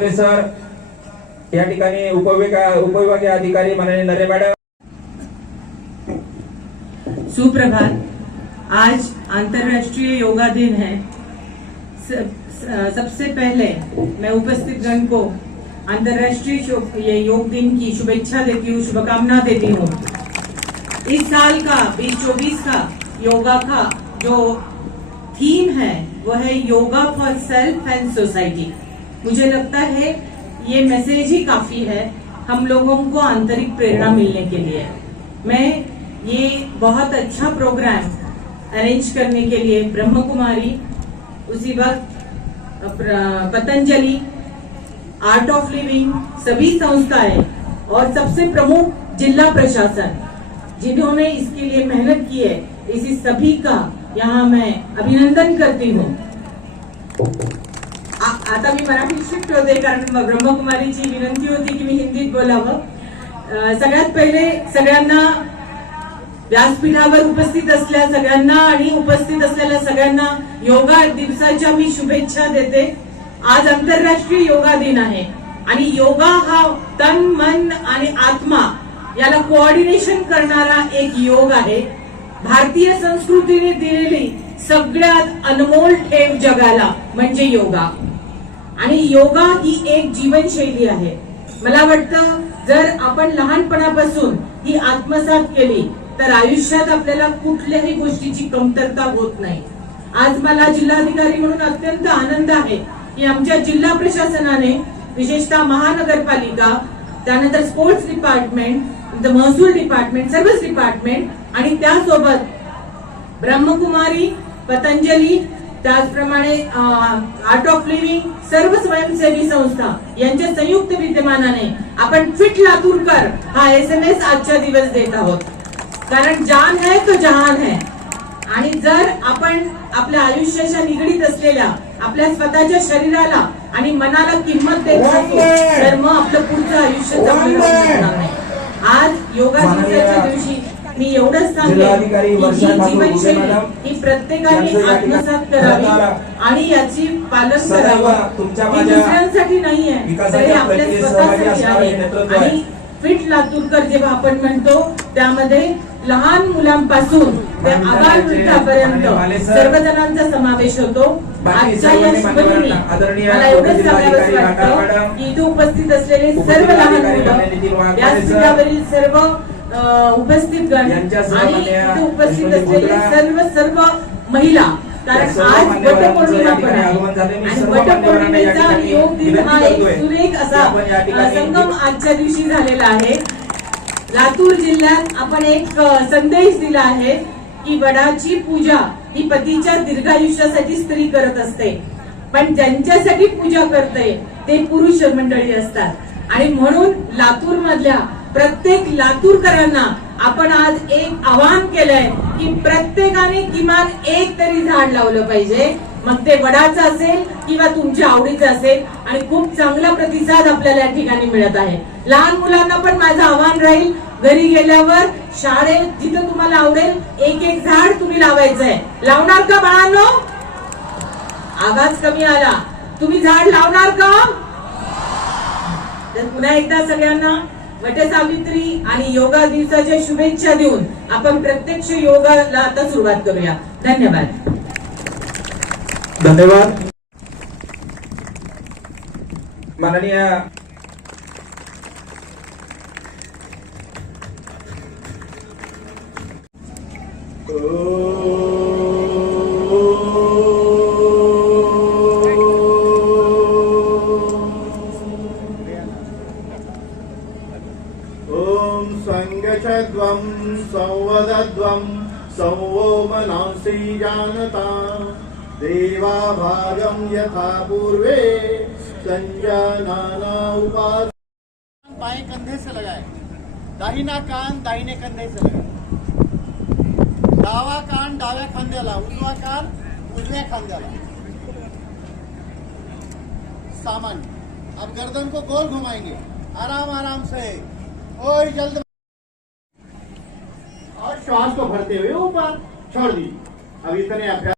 Botre sir, या ठिकाणी उपविभागीय अधिकारी माननीय नरे मॅडम। सुप्रभात। आज अंतर्राष्ट्रीय योगा दिन है। सबसे पहले मैं उपस्थित गण को अंतर्राष्ट्रीय योग दिन की शुभेच्छा देती हूँ, शुभकामना देती हूँ। इस साल का 2024 का योगा का जो थीम है वो है yoga for self and society. मुझे लगता है ये मैसेज ही काफी है हम लोगों को आंतरिक प्रेरणा मिलने के लिए। मैं ये बहुत अच्छा प्रोग्राम अरेंज करने के लिए ब्रह्म कुमारी, उसी वक्त पतंजलि, आर्ट ऑफ लिविंग, सभी संस्थाएं और सबसे प्रमुख जिला प्रशासन जिन्होंने इसके लिए मेहनत की है, इसी सभी का यहाँ मैं अभिनंदन करती हूँ। आता मी मराठी शिफ्ट होते कारण ब्रह्मकुमारीची विनंती होती की मी हिंदीत बोलावं। सगळ्यात पहिले सगळ्यांना व्यासपीठावर उपस्थित असलेल्या सगळ्यांना आणि उपस्थित असलेल्या सगळ्यांना योगा दिवसाच्या मी शुभेच्छा देते। आज आंतरराष्ट्रीय योगा दिन आहे आणि योगा हा तन, मन आणि आत्मा याला कोऑर्डिनेशन करणारा एक योग आहे। भारतीय संस्कृतीने दिलेली सगळ्यात अनमोल ठेव जगाला म्हणजे योगा, आणि योगा ही एक जीवनशैली आहे। मला वाटतं जर आपण लहानपणापासून ही आत्मसात केली तर आयुष्यात आपल्याला कुठल्याही गोष्टीची कमतरता होत नाही। आज मला जिल्हाधिकारी म्हणून अत्यंत आनंद आहे की आमच्या जिल्हा प्रशासनाने विशेषतः महानगरपालिका, त्यानंतर स्पोर्ट्स डिपार्टमेंट, महसूल डिपार्टमेंट, सर्व्हिस डिपार्टमेंट आणि त्यासोबत ब्रह्मकुमारी, पतंजली, त्याचप्रमाणे आर्ट ऑफ लिव्हिंग, सर्व स्वयंसेवी संस्था यांच्या संयुक्त विद्यमानाने आपण फिट लातूरकर हा SMS आजच्या दिवस देत आहोत। कारण जान है तो जहान है, आणि जर आपण आपल्या आयुष्याच्या निगडीत असलेल्या आपल्या स्वतःच्या शरीराला आणि मनाला किंमत देत असू तर मग आपलं पुढचं आयुष्य चांगलं होणार नाही। आज योगा दिवसाच्या दिवशी मी एवढंच सांगेन की ही जीवनशैली ही प्रत्येकाने आत्मसात करावी आणि याची पालन करावं। ही दुसऱ्यांसाठी नाहीये तर आपल्या स्वतःसाठी आहे। आणि फिट लातूरकर जेव्हा आपण म्हणतो त्यामध्ये लहान मुलांपासून ते आबालवृद्धापर्यंत सर्व जणांचा समावेश होतो। आजच्या या शुभदिनी मला एवढंच सांगावंसं वाटतं की इथे उपस्थित असलेले सर्व लहान मुलं, व्यासपीठावरील सर्व उपस्थित गण आणि इथे उपस्थित असलेले सर्व महिला, कारण आज वटपौर्णिमा पण आहे आणि वटपौर्णिमेचा आणि योग दिन हा एक सुरेख असा संगम आजच्या दिवशी झालेला आहे। लातूर जिल्ह्यात आपण एक संदेश दिला आहे की वडाची पूजा ही पतीच्या दीर्घायुष्यासाठी स्त्री करत असते, पण ज्यांच्यासाठी पूजा करते ते पुरुष मंडळी असतात। आणि म्हणून लातूर मधल्या प्रत्येक लातूरकरांना आपण आज एक आवाहन केलंय की प्रत्येकाने किमान एक तरी झाड लावलं पाहिजे, मग ते वडाचं असेल किंवा तुमच्या आवडीचं असेल, आणि खूप चांगला प्रतिसाद आपल्याला या ठिकाणी मिळत आहे। लहान मुलांना पण माझं आवाहन राहील, घरी गेल्यावर शाळेत जिथं तुम्हाला आवडेल एक एक झाड तुम्ही लावायचंय। लावणार का बाळांनो? आवाज कमी आला। तुम्ही झाड लावणार का? तर पुन्हा एकदा सगळ्यांना वटसावित्री आणि योगा दिवसाच्या शुभेच्छा देऊन आपण प्रत्यक्ष योगाला आता सुरुवात करूया। धन्यवाद। धन्यवाद माननीय ओम संगचद्वं संवदद्वं संवो मनसि जानता देवा भागं यथा पूर्वे संजानाना उपास। बाएं कंधे से लगाए, दाहिना कान दाहिने कंधे से लगाए, डावा कान डाव्या खांद्याला, उजवा कान उजव्या खांद्याला। सामान्य। अब गर्दन को गोल घुमाएंगे, आराम आराम से, कोई जल्द, और श्वास को भरते हुए ऊपर छोड़ दीजिए। अब इतने अभ्यास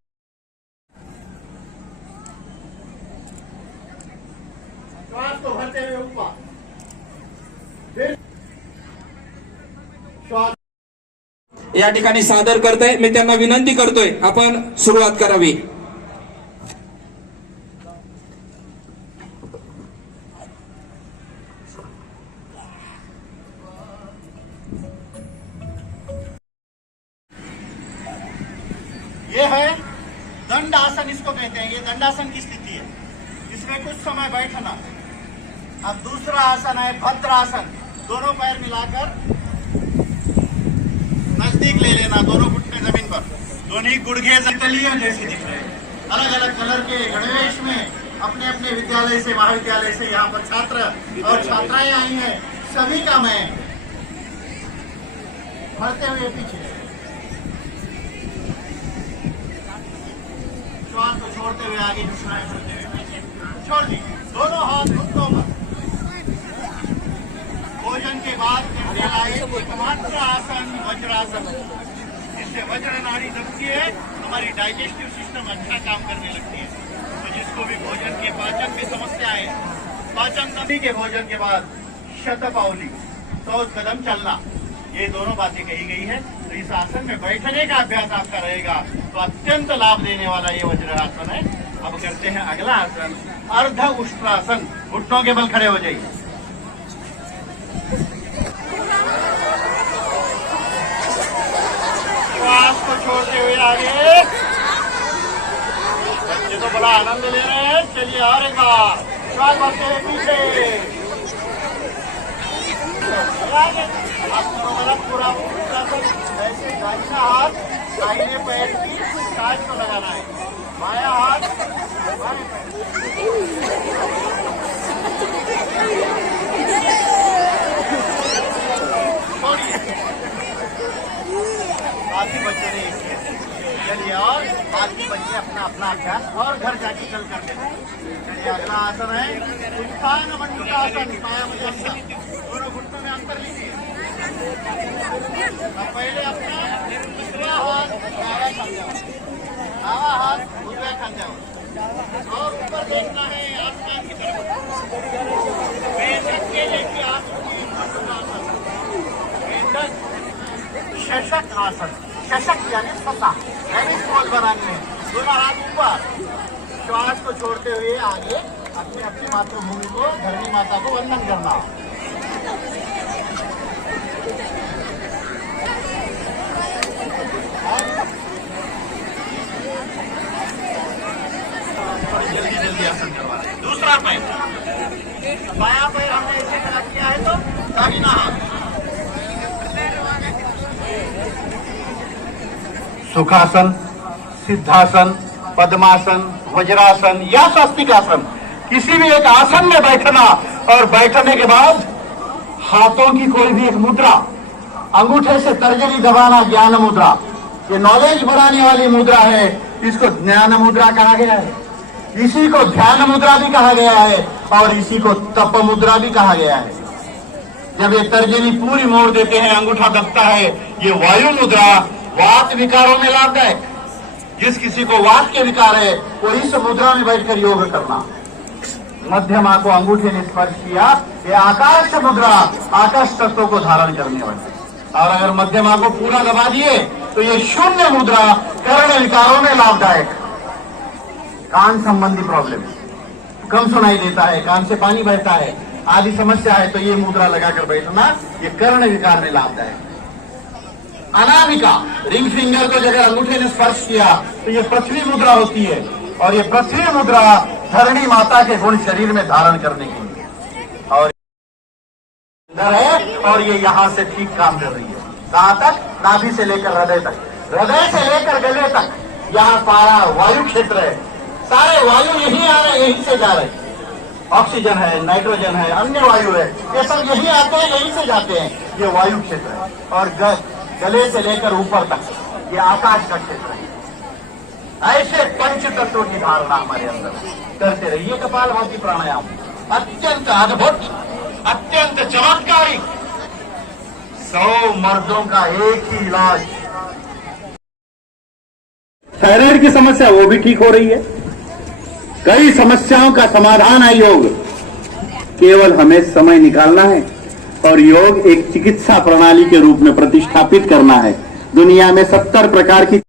श्वास या ठिकाणी सादर करतोय. मी त्यांना विनंती करतोय आपण सुरुवात करावी. ये है दंड आसन, इसको कहते हैं. ये दंडासन की स्थिति है. इसमें कुछ समय बैठना. अब दूसरा आसन है भद्रासन. दोनों पैर मिलाकर नजदीक ले लेना, दोनों घुटने जमीन पर, दोनों गुड़घे तलियों जैसे दिख रहे हैं. अलग अलग कलर के गणवेश में अपने अपने विद्यालय से, महाविद्यालय से यहाँ पर छात्र और छात्राएं आई हैं. सभी का मैं बढ़ते हुए पीछे श्वास को छोड़ते हुए आगे घुसराएं, बढ़ते हुए पीछे छोड़ दी. दोनों हाथ घुटनों पर. भोजन के बाद करने लायक एकमात्र आसन वज्रासन. इससे वज्र नाड़ी दबती है, हमारी डाइजेस्टिव सिस्टम अच्छा काम करने लगती है. तो जिसको भी भोजन के पाचन में समस्या है, पाचन तंत्र के भोजन के बाद शतपावली 100 कदम चलना, ये दोनों बातें कही गई है. तो इस आसन में बैठने का अभ्यास आपका रहेगा तो अत्यंत लाभ देने वाला ये वज्रासन है. अब करते हैं अगला आसन अर्ध उष्ट्रासन. घुटनों के बल खड़े हो जाइए. श्वास को छोड़ते हुए आगे. बच्चे तो बड़ा आनंद ले रहे हैं. चलिए और एक बार श्वास भरते हुए पीछे. पूरा ऐसे दाहिना हाथ दाहिने पैर की काज को लगाना है, बाया हाथ बाएं छोड़िए. बाकी बच्चे ने चलिए और बाकी बच्चे अपना अपना अभ्यास और घर जाके कल कर देते हैं. चलिए अगला आसन है उत्थान मंडूकासन. पाया मुझे दोनों घुटनों में अंतर लीजिए. अब पहले अपना दूसरा हाथ दाया खांद्यावर, दावा हाथ उजव्या खांद्यावर और ऊपर देखना है आसमान की तरफ. बेधक के लेके आप शशक आसन. शशक यानी स्वतः रैबिट पोज बनानी है. दोनों हाथ ऊपर. श्वास को छोड़ते हुए आगे अपनी अपनी मातृभूमि को, धरणी माता को वंदन करना. जल्दी जल्दी आसन करवा. दूसरा पैर, बाया पैर हमने ऐसे खड़ा किया है तो दाहिना हाथ. सुखासन, सिद्धासन, पद्मासन, वज्रासन या स्वस्तिकासन, किसी भी एक आसन में बैठना और बैठने के बाद हाथों की कोई भी एक मुद्रा, अंगूठे से तर्जनी दबाना ज्ञान मुद्रा. ये नॉलेज बढ़ाने वाली मुद्रा है. इसको ज्ञान मुद्रा कहा गया है. इसी को ध्यान मुद्रा भी कहा गया है और इसी को तप मुद्रा भी कहा गया है. जब ये तर्जनी पूरी मोड़ देते हैं, अंगूठा दबता है, ये वायु मुद्रा वात विकारों में लाभदायक. जिस किसी को वात के विकार है वो इस मुद्रा में बैठकर योग करना. मध्यमा को अंगूठे ने स्पर्श किया, ये आकाश मुद्रा, आकाश तत्वों को धारण करने वाली. और अगर मध्यमा को पूरा दबा दिए तो ये शून्य मुद्रा कर्ण विकारों में लाभदायक. कान संबंधी प्रॉब्लम, कम सुनाई देता है, कान से पानी बहता है आदि समस्या है तो ये मुद्रा लगाकर बैठना, ये कर्ण विकार में लाभदायक. अनामिका, रिंग फिंगर को अगर अंगूठे ने स्पर्श किया तो ये पृथ्वी मुद्रा होती है और ये पृथ्वी मुद्रा धरणी माता के गुण शरीर में धारण करने के लिए और अंदर है और ये यहाँ से ठीक काम कर रही है. कहाँ तक? नाभि से लेकर हृदय तक, हृदय से लेकर गले तक. यहाँ सारा वायु क्षेत्र है. सारे वायु यही आ रहे, यहीं से जा रहे. ऑक्सीजन है, नाइट्रोजन है, अन्य वायु है, ये सब यही आते हैं, यहीं से जाते हैं. ये वायु क्षेत्र है. और गले से लेकर ऊपर तक ये आकाश का क्षेत्र है. ऐसे पंच तत्वों की धारणा हमारे अंदर करते रहिए. कपालभाति प्राणायाम अत्यंत अद्भुत, अत्यंत चमत्कारी. 100 मर्दों का एक ही इलाज. थायराइड की समस्या वो भी ठीक हो रही है. कई समस्याओं का समाधान है योग. केवल हमें समय निकालना है और योग एक चिकित्सा प्रणाली के रूप में प्रतिष्ठापित करना है. दुनिया में 70 प्रकार की